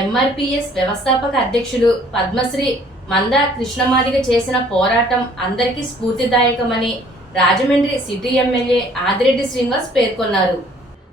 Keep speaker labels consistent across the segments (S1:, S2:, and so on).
S1: ఎంఆర్పిఎస్ వ్యవస్థాపక అధ్యక్షులు పద్మశ్రీ మందా కృష్ణమాదిగ చేసిన పోరాటం అందరికీ స్ఫూర్తిదాయకమని రాజమండ్రి సిటీ ఎమ్మెల్యే ఆదిరెడ్డి శ్రీనివాస్ పేర్కొన్నారు.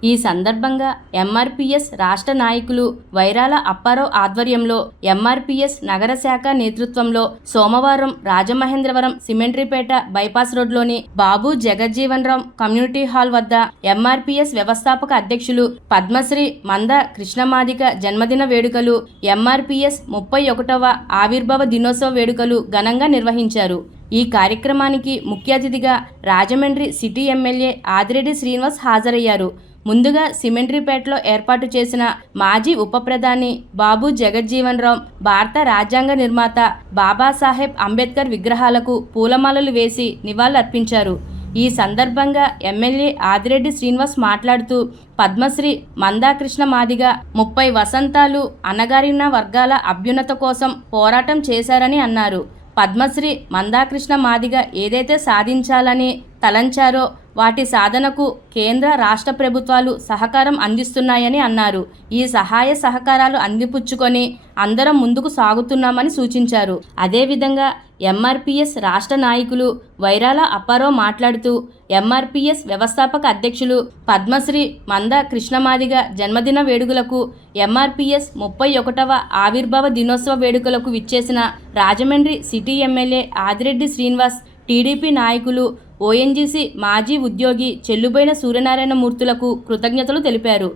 S1: ఈ సందర్భంగా ఎంఆర్పిఎస్ రాష్ట్ర నాయకులు వైరాల అప్పారావు ఆధ్వర్యంలో ఎంఆర్పిఎస్ నగర శాఖ నేతృత్వంలో సోమవారం రాజమహేంద్రవరం సిమెంట్రీపేట బైపాస్ రోడ్లోని బాబు జగజ్జీవన్ రామ్ కమ్యూనిటీ హాల్ వద్ద ఎంఆర్పిఎస్ వ్యవస్థాపక అధ్యక్షులు పద్మశ్రీ మంద కృష్ణమాదిక జన్మదిన వేడుకలు ఎంఆర్పిఎస్ ముప్పై ఒకటవ ఆవిర్భావ దినోత్సవ వేడుకలు ఘనంగా నిర్వహించారు. ఈ కార్యక్రమానికి ముఖ్య అతిథిగా రాజమండ్రి సిటీ ఎమ్మెల్యే ఆదిరెడ్డి శ్రీనివాస్ హాజరయ్యారు. ముందుగా సిమెంట్రీపేటలో ఏర్పాటు చేసిన మాజీ ఉప ప్రధాని బాబు జగజ్జీవన్ రామ్ భారత రాజ్యాంగ నిర్మాత బాబాసాహెబ్ అంబేద్కర్ విగ్రహాలకు పూలమాలలు వేసి నివాళులర్పించారు. ఈ సందర్భంగా ఎమ్మెల్యే ఆదిరెడ్డి శ్రీనివాస్ మాట్లాడుతూ పద్మశ్రీ మందాకృష్ణ మాదిగ ముప్పై వసంతాలు అణగారిన వర్గాల అభ్యున్నత కోసం పోరాటం చేశారని అన్నారు. పద్మశ్రీ మందాకృష్ణ మాదిగ ఏదైతే సాధించాలని తలంచారో వాటి సాధనకు కేంద్ర రాష్ట్ర ప్రభుత్వాలు సహకారం అందిస్తున్నాయని అన్నారు. ఈ సహాయ సహకారాలు అందిపుచ్చుకొని అందరం ముందుకు సాగుతున్నామని సూచించారు. అదేవిధంగా ఎంఆర్పిఎస్ రాష్ట్ర నాయకులు వైరాల అప్పారావు మాట్లాడుతూ ఎంఆర్పిఎస్ వ్యవస్థాపక అధ్యక్షులు పద్మశ్రీ మంద కృష్ణమాదిగ జన్మదిన వేడుకలకు ఎంఆర్పిఎస్ ముప్పై ఒకటవ ఆవిర్భావ దినోత్సవ వేడుకలకు విచ్చేసిన Rajahmundry city MLA Adireddy Srinivas TDP నాయకులు ఓఎన్జీసీ మాజీ ఉద్యోగి చెల్లుబోయిన సూర్యనారాయణ మూర్తులకు కృతజ్ఞతలు తెలిపారు.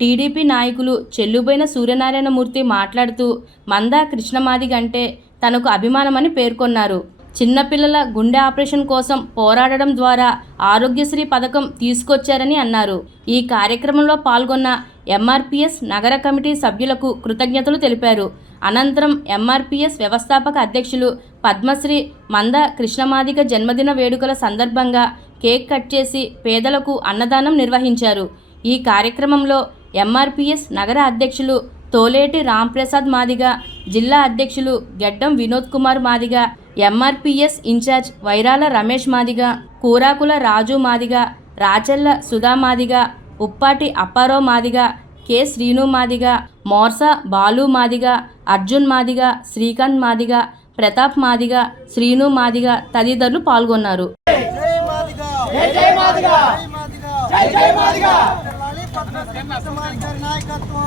S1: టీడీపీ నాయకులు చెల్లుబోయిన సూర్యనారాయణమూర్తి మాట్లాడుతూ మందా కృష్ణమాది కంటే తనకు అభిమానమని పేర్కొన్నారు. చిన్నపిల్లల గుండె ఆపరేషన్ కోసం పోరాడడం ద్వారా ఆరోగ్యశ్రీ పథకం తీసుకొచ్చారని అన్నారు. ఈ కార్యక్రమంలో పాల్గొన్న ఎంఆర్పిఎస్ నగర కమిటీ సభ్యులకు కృతజ్ఞతలు తెలిపారు. అనంతరం ఎంఆర్పిఎస్ వ్యవస్థాపక అధ్యక్షులు పద్మశ్రీ మంద కృష్ణమాదిక జన్మదిన వేడుకల సందర్భంగా కేక్ కట్ చేసి పేదలకు అన్నదానం నిర్వహించారు. ఈ కార్యక్రమంలో ఎంఆర్పిఎస్ నగర అధ్యక్షులు తోలేటి రాంప్రసాద్ మాదిగ జిల్లా అధ్యక్షులు Geddam Vinod Kumar Madiga MRPS incharge Vairala Ramesh Madiga Kurakula Raju Madiga Rachella Sudha Madiga Uppati Apparao Madiga K Srinu Madiga Morsa Balu Madiga Arjun Madiga Srikanth Madiga Pratap Madiga Srinu Madiga తదితరులు పాల్గొన్నారు.
S2: నాయకత్వం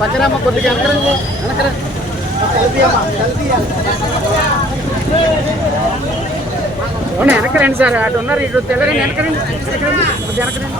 S3: పక్కనమ్మ కొద్దిగా వెనకరండి వెనకరా అవును వెనకరండి sir అటు ఉన్నారు ఇటు తెల్లరండి వెనకరండి వెనకరండి కొద్దిగా వెనకరండి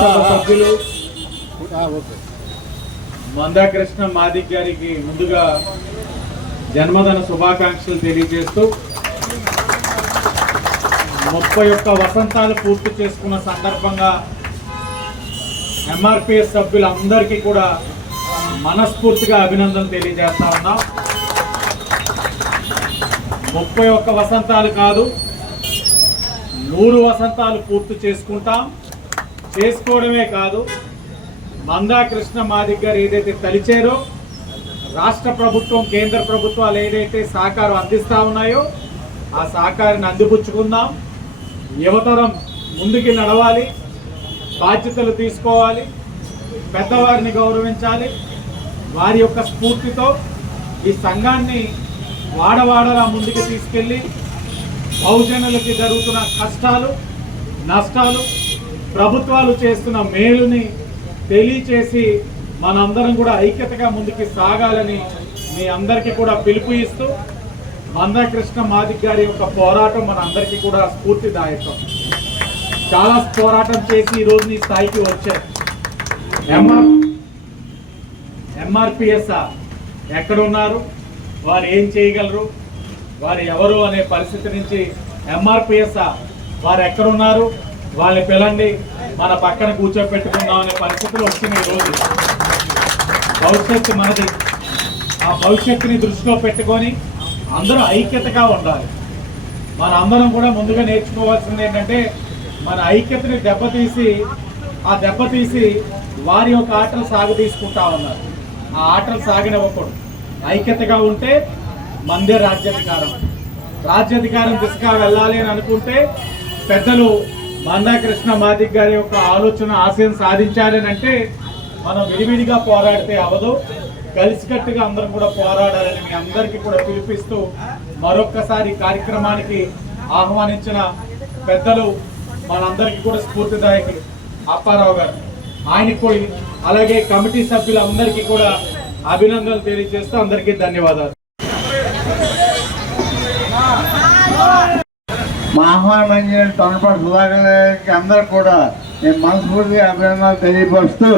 S4: సభ్యులు. మందాకృష్ణ మాదిక్ గారికి ముందుగా జన్మదిన శుభాకాంక్షలు తెలియజేస్తూ ముప్పై ఒక్క వసంతాలు పూర్తి చేసుకున్న సందర్భంగా ఎంఆర్పిఎస్ సభ్యులందరికీ కూడా మనస్ఫూర్తిగా అభినందనలు తెలియజేస్తా ఉన్నాం. ముప్పై ఒక్క వసంతాలు కాదు నూరు వసంతాలు పూర్తి చేసుకుంటాం. చేసుకోవడమే కాదు మందాకృష్ణ మాదిక్ గారు ఏదైతే తలిచారో రాష్ట్ర ప్రభుత్వం కేంద్ర ప్రభుత్వాలు ఏదైతే సహకారం అందిస్తా ఉన్నాయో ఆ సహకారాన్ని అందిపుచ్చుకుందాం. యువతరం ముందుకి నడవాలి బాధ్యతలు తీసుకోవాలి పెద్దవారిని గౌరవించాలి. వారి యొక్క స్ఫూర్తితో ఈ సంఘాన్ని వాడవాడలా ముందుకు తీసుకెళ్ళి బహుజనులకి జరుగుతున్న కష్టాలు నష్టాలు ప్రభుత్వాలు చేస్తున్న మేలుని తెలియచేసి మనందరం కూడా ఐక్యతగా ముందుకు సాగాలని మీ అందరికీ కూడా పిలుపు ఇస్తూ మందకృష్ణ మాదిక్ గారి యొక్క పోరాటం మన అందరికీ కూడా స్ఫూర్తిదాయకం. చాలా పోరాటం చేసి ఈ రోజు స్థాయికి వచ్చారు. ఎంఆర్ ఎంఆర్పిఎస్ ఎక్కడున్నారు? వారు ఏం చేయగలరు? వారు ఎవరు అనే పరిస్థితి నుంచి ఎంఆర్పిఎస్ వారు ఎక్కడున్నారు? వాళ్ళని పిలండి మన పక్కన కూర్చోపెట్టుకుందాం అనే పరిస్థితులు వచ్చినాయి రోజు. భవిష్యత్తు మనది. ఆ భవిష్యత్తుని దృష్టిలో పెట్టుకొని అందరూ ఐక్యతగా ఉండాలి. మన అందరం కూడా ముందుగా నేర్చుకోవాల్సింది ఏంటంటే మన ఐక్యతని దెబ్బతీసి ఆ దెబ్బతీసి వారి యొక్క ఆటలు సాగు తీసుకుంటా ఉన్నారు. ఆ ఆటలు సాగనివ్వకూడదు. ఐక్యతగా ఉంటే మందే రాజ్యాధికారం. రాజ్యాధికారం దిశగా వెళ్ళాలి అని అనుకుంటే పెద్దలు మందాకృష్ణ మాదిక్ గారి యొక్క ఆలోచన ఆశయం సాధించాలని అంటే మనం విడివిడిగా పోరాడితే అవదు కలిసికట్టుగా అందరం కూడా పోరాడాలని మీ అందరికీ కూడా పిలిపిస్తూ మరొక్కసారి కార్యక్రమానికి ఆహ్వానించిన పెద్దలు మనందరికీ కూడా స్ఫూర్తిదాయకులు అప్పారావు గారు. ఆయనకి కూడా అలాగే కమిటీ సభ్యులందరికీ కూడా అభినందనలు తెలియజేస్తూ అందరికీ ధన్యవాదాలు.
S5: మా ఆహ్వానం అందిన తొనపాటి సుధాకర్ గారికి అందరూ కూడా నేను మనస్ఫూర్తిగా అభినందనలు తెలియపరుస్తూ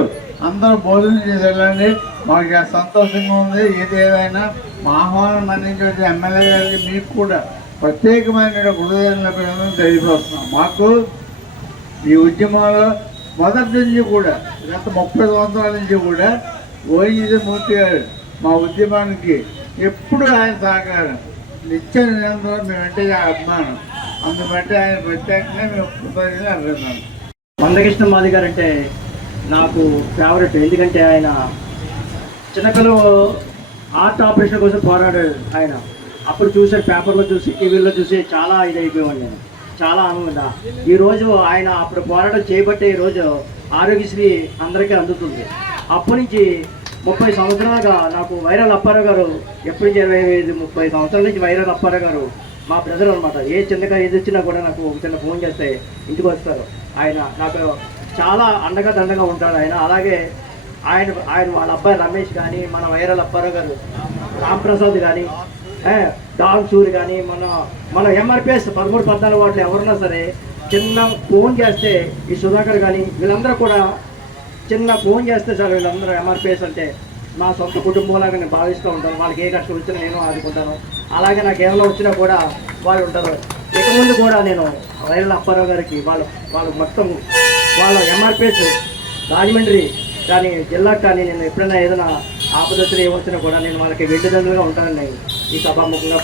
S5: అందరూ భోజనం చేసి వెళ్ళండి మాకు సంతోషంగా ఉంది. ఏది ఏదైనా మా ఆహ్వానం అందించిన ఎమ్మెల్యే గారికి మీకు కూడా ప్రత్యేకమైన హృదయాన్ని అభినందనలు తెలియపరుస్తున్నాం. మాకు ఈ ఉద్యమంలో మొదటి నుంచి కూడా గత ముప్పై సంవత్సరాల నుంచి కూడా ఓయిజీ మూర్తి గారు మా ఉద్యమానికి ఎప్పుడు ఆయన సహకారం. నిత్య నిరంతరం మేమంటే అభిమానం. అందుబట్టి ఆయన ప్రత్యేకంగా మేము కృతజ్ఞతలు అభినందన
S6: మందకృష్ణ మాది గారు అంటే నాకు ఫేవరెట్ ఎందుకంటే ఆయన చిన్నకలో ఆర్ట్ ఆపరేషన్ కోసం పోరాడాడు ఆయన. అప్పుడు చూసాను పేపర్లో చూసి టీవీలో చూసి చాలా ఇది అయిపోయాను నేను. చాలా ఆనందంగా ఈ రోజు ఆయన అప్పుడు పోరాటం చేయబట్టే ఈ రోజు ఆరోగ్యశ్రీ అందరికీ అందుతుంది. అప్పటి నుంచి ముప్పై సంవత్సరాలుగా నాకు వైరల్ అప్పారావు గారు ఎప్పటి నుంచి ఇరవై ఐదు ముప్పై సంవత్సరాల నుంచి వైరల్ అప్పారావు గారు మా బ్రదర్ అనమాట ఏ చిన్నగా ఏది వచ్చినా కూడా నాకు ఒక చిన్న ఫోన్ చేస్తే ఇంటికి వస్తారు. ఆయన నాకు చాలా అండగా దండగా ఉంటాడు ఆయన. అలాగే ఆయన ఆయన వాళ్ళ అబ్బాయి రమేష్ కానీ మన వైరల్ అప్పారావు గారు రాంప్రసాద్ కానీ డాగ్ సూరి కానీ మన మన ఎంఆర్పిఎస్ పదమూడు పద్నాలుగు వాటిలో ఎవరన్నా సరే చిన్న ఫోన్ చేస్తే ఈ సుధాకర్ కానీ వీళ్ళందరూ కూడా చిన్న ఫోన్ చేస్తే సార్ వీళ్ళందరూ ఎంఆర్పిఎస్ అంటే మా సొంత కుటుంబంలాగా నేను భావిస్తూ ఉంటాను వాళ్ళకి ఏ కష్టం వచ్చినా నేను ఆదుకుంటాను. అలాగే నాకు ఏమైనా వచ్చినా కూడా వాళ్ళు ఉంటారు. ఇక ముందు కూడా నేను రైలు అప్పారావు గారికి వాళ్ళు వాళ్ళు మొత్తం వాళ్ళ ఎంఆర్పిఎస్ రాజమండ్రి కానీ జిల్లా కానీ నేను ఎప్పుడైనా ఏదైనా ఆపదొచ్చిన ఏమొచ్చినా కూడా నేను వాళ్ళకి వెండిదండుగా ఉంటానని ఈ సభాముఖంగా